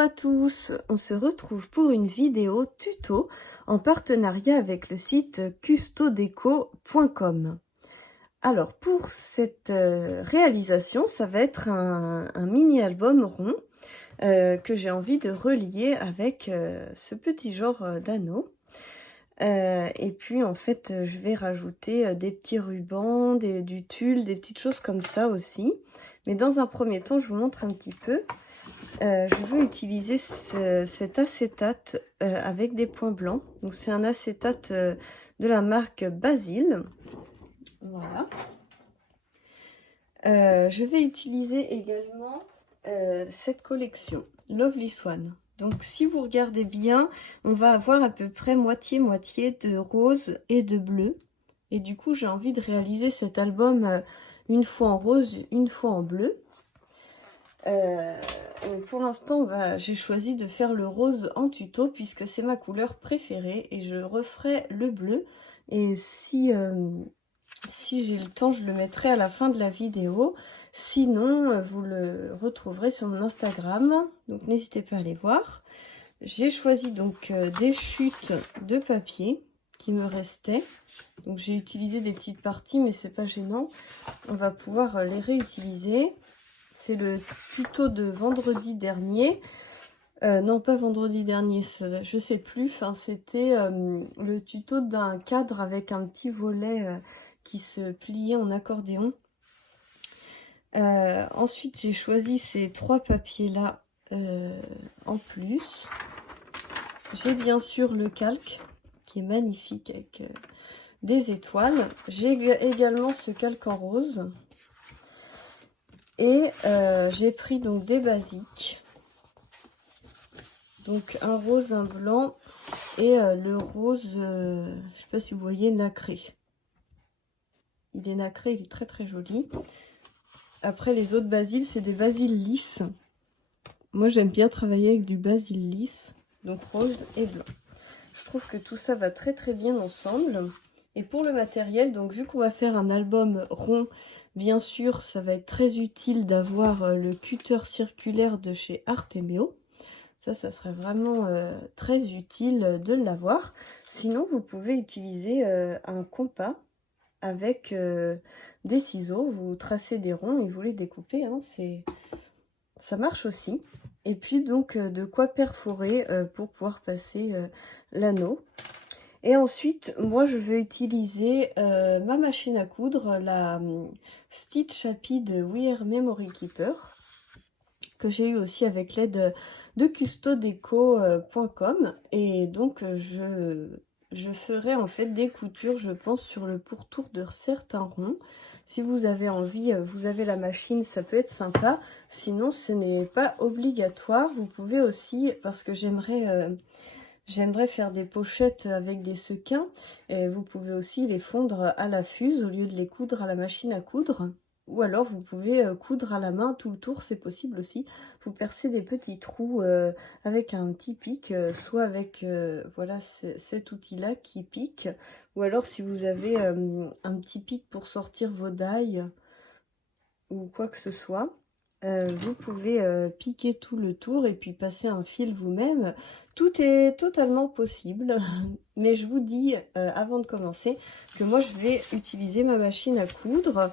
Bonjour à tous, on se retrouve pour une vidéo tuto en partenariat avec le site custodeco.com. Alors pour cette réalisation, ça va être un mini-album rond que j'ai envie de relier avec ce petit genre d'anneau. Et puis en fait, je vais rajouter des petits rubans, du tulle, des petites choses comme ça aussi. Mais dans un premier temps, je vous montre un petit peu. Je veux utiliser cet acétate avec des points blancs. Donc c'est un acétate de la marque Basil. Voilà. Je vais utiliser également cette collection Lovely Swan. Donc si vous regardez bien, on va avoir à peu près moitié-moitié de rose et de bleu. Et du coup, j'ai envie de réaliser cet album une fois en rose, une fois en bleu. Pour l'instant, j'ai choisi de faire le rose en tuto puisque c'est ma couleur préférée et je referai le bleu. Et si j'ai le temps, je le mettrai à la fin de la vidéo. Sinon, vous le retrouverez sur mon Instagram. Donc, n'hésitez pas à aller voir. J'ai choisi donc des chutes de papier qui me restaient. Donc, j'ai utilisé des petites parties, mais c'est pas gênant. On va pouvoir les réutiliser. C'est le tuto de vendredi dernier. Non, pas vendredi dernier, je sais plus. Enfin, c'était le tuto d'un cadre avec un petit volet qui se pliait en accordéon. Ensuite, j'ai choisi ces trois papiers-là en plus. J'ai bien sûr le calque qui est magnifique avec des étoiles. J'ai également ce calque en rose. Et j'ai pris donc des basiques. Donc un rose, un blanc et le rose, je sais pas si vous voyez, nacré. Il est nacré, il est très très joli. Après les autres basiles, c'est des basiles lisses. Moi j'aime bien travailler avec du basil lisse, donc rose et blanc. Je trouve que tout ça va très très bien ensemble. Et pour le matériel, donc vu qu'on va faire un album rond, bien sûr ça va être très utile d'avoir le cutter circulaire de chez Artemio. Ça serait vraiment très utile de l'avoir. Sinon, vous pouvez utiliser un compas avec des ciseaux. Vous tracez des ronds et vous les découpez. Hein, ça marche aussi. Et puis donc, de quoi perforer pour pouvoir passer l'anneau. Et ensuite, moi, je vais utiliser ma machine à coudre, la Stitch Happy de We Are Memory Keeper, que j'ai eu aussi avec l'aide de custodeco.com. Et donc je ferai en fait des coutures, je pense, sur le pourtour de certains ronds. Si vous avez envie, vous avez la machine, ça peut être sympa. Sinon, ce n'est pas obligatoire. Vous pouvez aussi, parce que j'aimerais faire des pochettes avec des sequins, et vous pouvez aussi les fondre à la fuse au lieu de les coudre à la machine à coudre. Ou alors vous pouvez coudre à la main tout le tour, c'est possible aussi. Vous percez des petits trous avec un petit pic, soit avec voilà cet outil-là qui pique. Ou alors si vous avez un petit pic pour sortir vos dailles ou quoi que ce soit, vous pouvez piquer tout le tour et puis passer un fil vous-même. Tout est totalement possible. Mais je vous dis avant de commencer que moi je vais utiliser ma machine à coudre.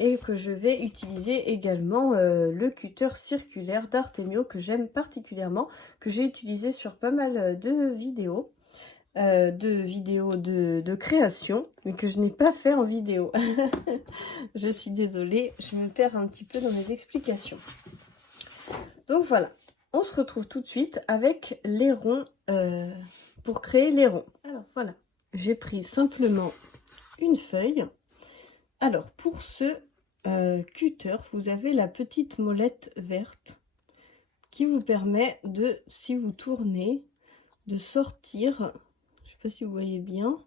Et que je vais utiliser également le cutter circulaire d'Artemio que j'aime particulièrement, que j'ai utilisé sur pas mal de vidéos, de création, mais que je n'ai pas fait en vidéo. Je suis désolée, je me perds un petit peu dans mes explications. Donc voilà, on se retrouve tout de suite avec les ronds pour créer les ronds. Alors voilà, j'ai pris simplement une feuille. Alors pour ce cutter, vous avez la petite molette verte qui vous permet de, si vous tournez, de sortir, je ne sais pas si vous voyez bien,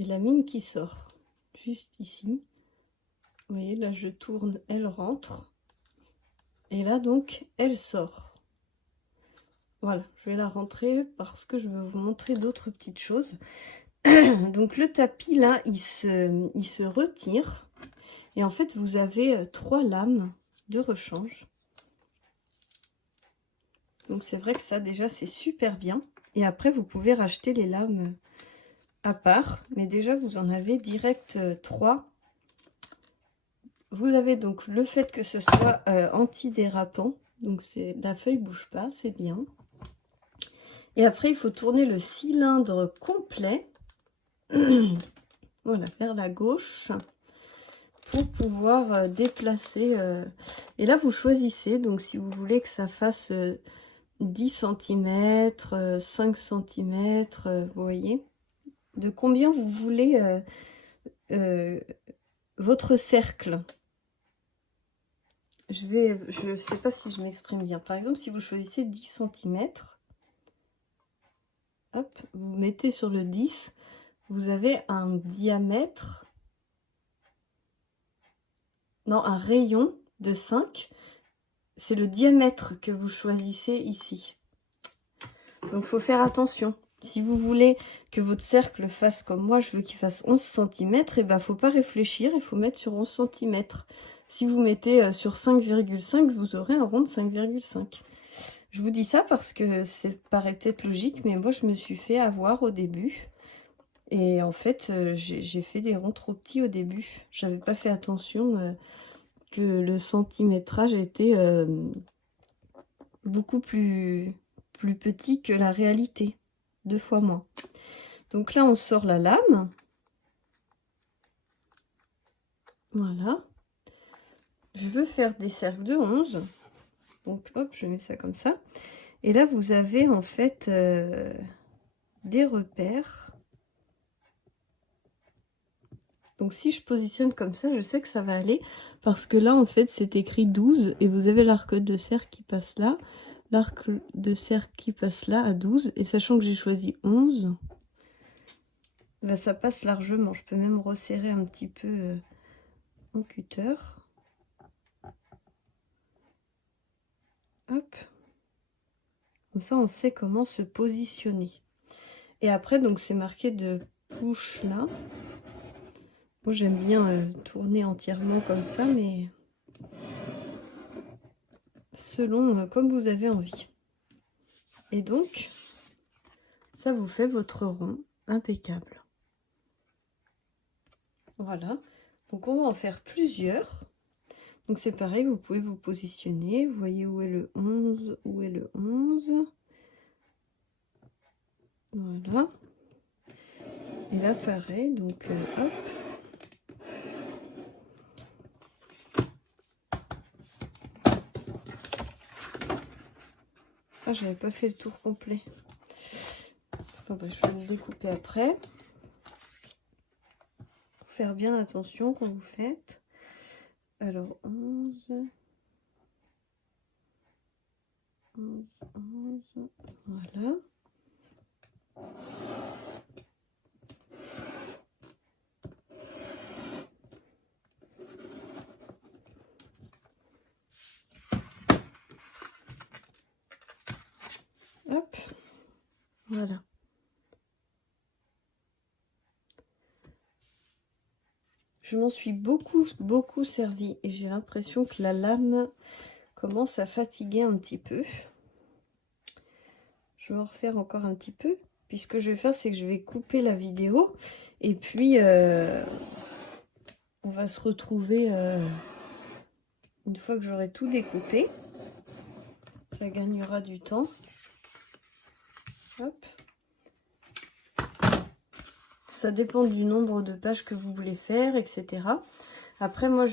et la mine qui sort juste ici. Vous voyez, là je tourne, elle rentre, et là donc elle sort. Voilà, je vais la rentrer parce que je veux vous montrer d'autres petites choses. Donc le tapis là, il se retire. Et en fait, vous avez trois lames de rechange. Donc c'est vrai que ça déjà c'est super bien. Et après vous pouvez racheter les lames à part. Mais déjà vous en avez direct 3. Vous avez donc le fait que ce soit anti-dérapant. Donc la feuille bouge pas, c'est bien. Et après il faut tourner le cylindre complet. Voilà, vers la gauche. Pour pouvoir déplacer. Et là, vous choisissez. Donc, si vous voulez que ça fasse 10 cm, 5 cm, vous voyez, de combien vous voulez votre cercle. Je ne sais pas si je m'exprime bien. Par exemple, si vous choisissez 10 cm, hop, vous mettez sur le 10, vous avez un diamètre, non, un rayon de 5. C'est le diamètre que vous choisissez ici. Donc, il faut faire attention. Si vous voulez que votre cercle fasse comme moi, je veux qu'il fasse 11 cm, et ben, faut pas réfléchir, il faut mettre sur 11 cm. Si vous mettez sur 5,5, vous aurez un rond de 5,5. Je vous dis ça parce que ça paraît peut-être logique, mais moi, je me suis fait avoir au début. Et en fait, j'ai fait des ronds trop petits au début. J'avais pas fait attention que le centimétrage était beaucoup plus petit que la réalité. 2 fois moins. Donc là, on sort la lame. Voilà. Je veux faire des cercles de 11. Donc, hop, je mets ça comme ça. Et là, vous avez en fait des repères. Donc, si je positionne comme ça, je sais que ça va aller. Parce que là, en fait, c'est écrit 12. Et vous avez l'arc de cercle qui passe là. L'arc de cercle qui passe là à 12. Et sachant que j'ai choisi 11, là, ça passe largement. Je peux même resserrer un petit peu mon cutter. Hop. Comme ça, on sait comment se positionner. Et après, donc, c'est marqué de push là. Moi, j'aime bien tourner entièrement comme ça, mais selon comme vous avez envie. Et donc, ça vous fait votre rond impeccable. Voilà. Donc, on va en faire plusieurs. Donc, c'est pareil, vous pouvez vous positionner. Vous voyez où est le 11, où est le 11. Voilà. Et là, pareil, donc, hop. Ah, j'avais pas fait le tour complet. Enfin, bah, je vais le découper après. Faut faire bien attention quand vous faites. Alors, 11, voilà. Hop, voilà. Je m'en suis beaucoup servi et j'ai l'impression que la lame commence à fatiguer un petit peu. Je vais en refaire encore un petit peu. Puis ce que je vais faire, c'est que je vais couper la vidéo et puis on va se retrouver une fois que j'aurai tout découpé. Ça gagnera du temps. Hop. Ça dépend du nombre de pages que vous voulez faire, etc. Après, moi,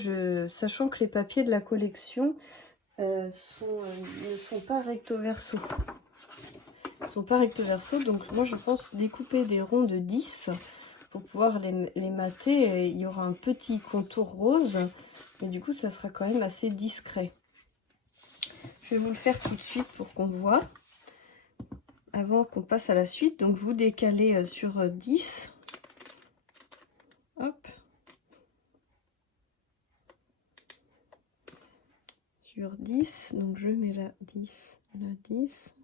sachant que les papiers de la collection ne sont pas recto verso. Ils sont pas recto verso, donc moi, je pense découper des ronds de 10 pour pouvoir les mater. Et il y aura un petit contour rose, mais du coup, ça sera quand même assez discret. Je vais vous le faire tout de suite pour qu'on voit, avant qu'on passe à la suite. Donc, vous décalez sur 10. Hop. Sur 10. Donc, je mets la 10. La 10.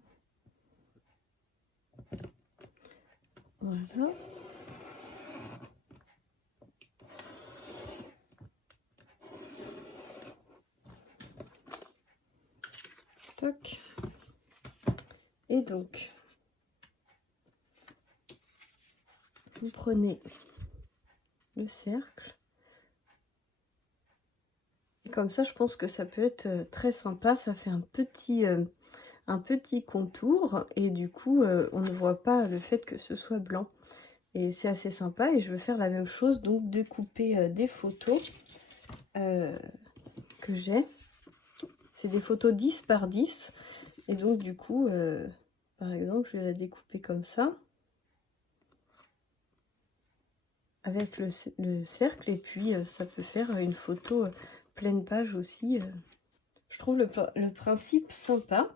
Voilà. Toc. Et donc, vous prenez le cercle. Et comme ça, je pense que ça peut être très sympa. Ça fait un petit contour. Et du coup, on ne voit pas le fait que ce soit blanc. Et c'est assez sympa. Et je veux faire la même chose. Donc, découper des photos que j'ai. C'est des photos 10 par 10. Et donc, du coup, par exemple, je vais la découper comme ça. Avec le cercle. Et puis, ça peut faire une photo pleine page aussi. Je trouve le principe sympa.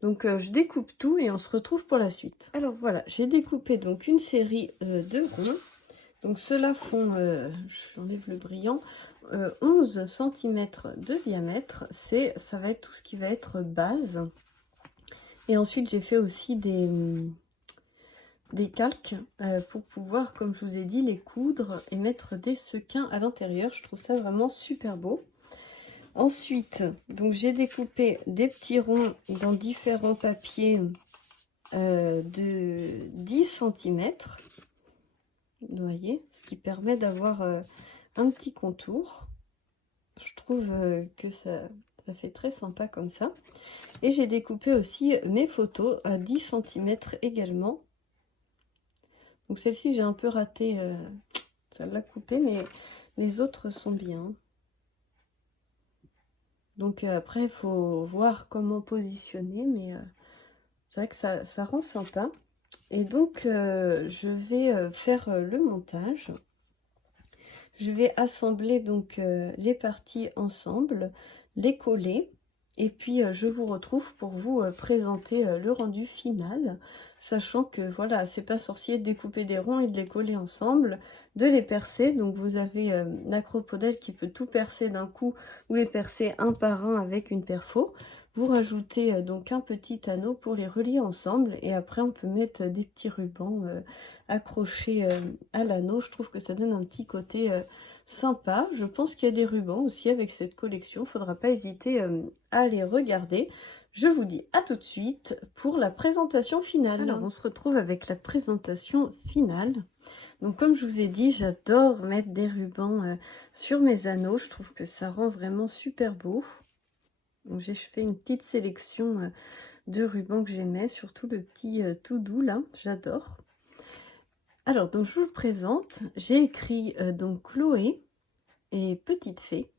Donc, je découpe tout et on se retrouve pour la suite. Alors, voilà. J'ai découpé donc une série de ronds. Donc, ceux-là font, j'enlève le brillant, 11 cm de diamètre. Ça va être tout ce qui va être base. Et ensuite, j'ai fait aussi des calques pour pouvoir, comme je vous ai dit, les coudre et mettre des sequins à l'intérieur. Je trouve ça vraiment super beau. Ensuite, donc j'ai découpé des petits ronds dans différents papiers de 10 cm. Vous voyez, ce qui permet d'avoir un petit contour. Je trouve que ça fait très sympa comme ça. Et j'ai découpé aussi mes photos à 10 cm également. Donc celle-ci, j'ai un peu raté, ça l'a coupé, mais les autres sont bien. Donc après, il faut voir comment positionner, mais c'est vrai que ça rend sympa. Et donc, je vais faire le montage. Je vais assembler donc les parties ensemble, les coller. Et puis, je vous retrouve pour vous présenter le rendu final. Sachant que, voilà, c'est pas sorcier de découper des ronds et de les coller ensemble, de les percer. Donc, vous avez l'acropodèle qui peut tout percer d'un coup ou les percer un par un avec une perfo. Vous rajoutez donc un petit anneau pour les relier ensemble. Et après, on peut mettre des petits rubans accrochés à l'anneau. Je trouve que ça donne un petit côté sympa. Je pense qu'il y a des rubans aussi avec cette collection. Il ne faudra pas hésiter à les regarder. Je vous dis à tout de suite pour la présentation finale. Alors, on se retrouve avec la présentation finale. Donc, comme je vous ai dit, j'adore mettre des rubans sur mes anneaux. Je trouve que ça rend vraiment super beau. Donc, j'ai fait une petite sélection de rubans que j'aimais, surtout le petit tout doux là. J'adore. Alors, donc, je vous le présente. J'ai écrit donc Chloé et Petite Fée.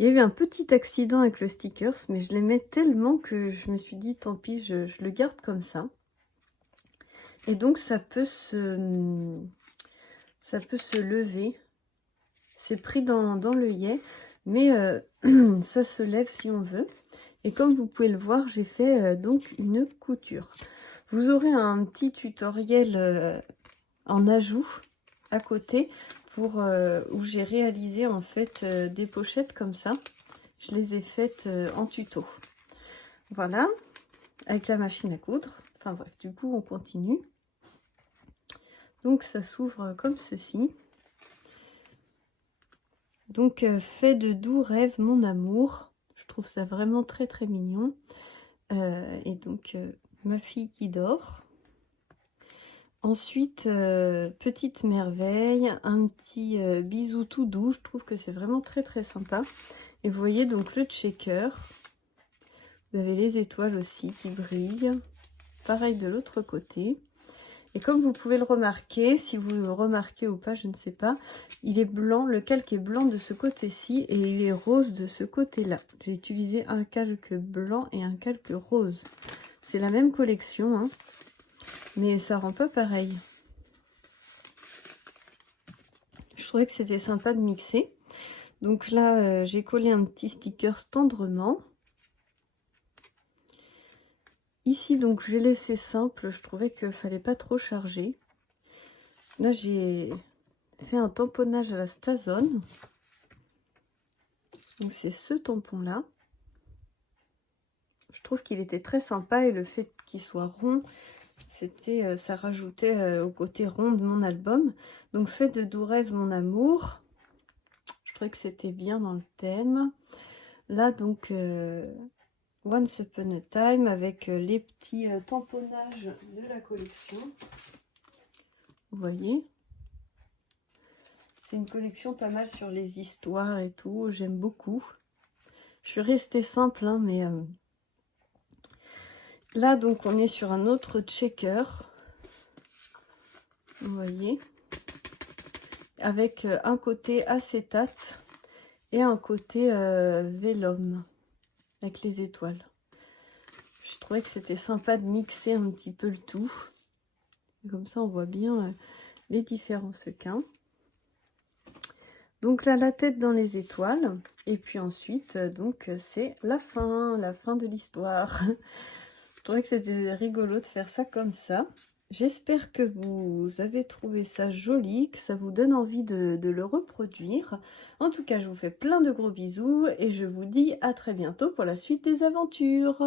Il y a eu un petit accident avec le stickers, mais je l'aimais tellement que je me suis dit, tant pis, je le garde comme ça. Et donc, ça peut se lever. C'est pris dans l'œillet, mais ça se lève si on veut. Et comme vous pouvez le voir, j'ai fait donc une couture. Vous aurez un petit tutoriel en ajout à côté pour où j'ai réalisé en fait des pochettes comme ça. Je les ai faites en tuto. Voilà, avec la machine à coudre. Enfin bref, du coup on continue. Donc ça s'ouvre comme ceci. Donc fait de doux rêves mon amour. Je trouve ça vraiment très très mignon. Et donc ma fille qui dort. Ensuite, petite merveille, un petit bisou tout doux. Je trouve que c'est vraiment très très sympa. Et vous voyez donc le checker. Vous avez les étoiles aussi qui brillent. Pareil de l'autre côté. Et comme vous pouvez le remarquer, si vous le remarquez ou pas, je ne sais pas, il est blanc, le calque est blanc de ce côté-ci et il est rose de ce côté-là. J'ai utilisé un calque blanc et un calque rose. C'est la même collection, hein, mais ça rend pas pareil. Je trouvais que c'était sympa de mixer. Donc là, j'ai collé un petit sticker tendrement. Ici, donc, j'ai laissé simple. Je trouvais qu'il ne fallait pas trop charger. Là, j'ai fait un tamponnage à la Stazone. Donc, c'est ce tampon-là. Je trouve qu'il était très sympa et le fait qu'il soit rond, ça rajoutait au côté rond de mon album. Donc, fait de doux rêves, mon amour. Je trouvais que c'était bien dans le thème. Là, donc, Once Upon a Time avec les petits tamponnages de la collection. Vous voyez, c'est une collection pas mal sur les histoires et tout, j'aime beaucoup. Je suis restée simple, hein, mais là donc on est sur un autre checker. Vous voyez, avec un côté acétate et un côté vélum avec les étoiles. Je trouvais que c'était sympa de mixer un petit peu le tout. Comme ça on voit bien les différents sequins. Donc là la tête dans les étoiles et puis ensuite donc c'est la fin de l'histoire. Je trouvais que c'était rigolo de faire ça comme ça. J'espère que vous avez trouvé ça joli, que ça vous donne envie de le reproduire. En tout cas, je vous fais plein de gros bisous et je vous dis à très bientôt pour la suite des aventures.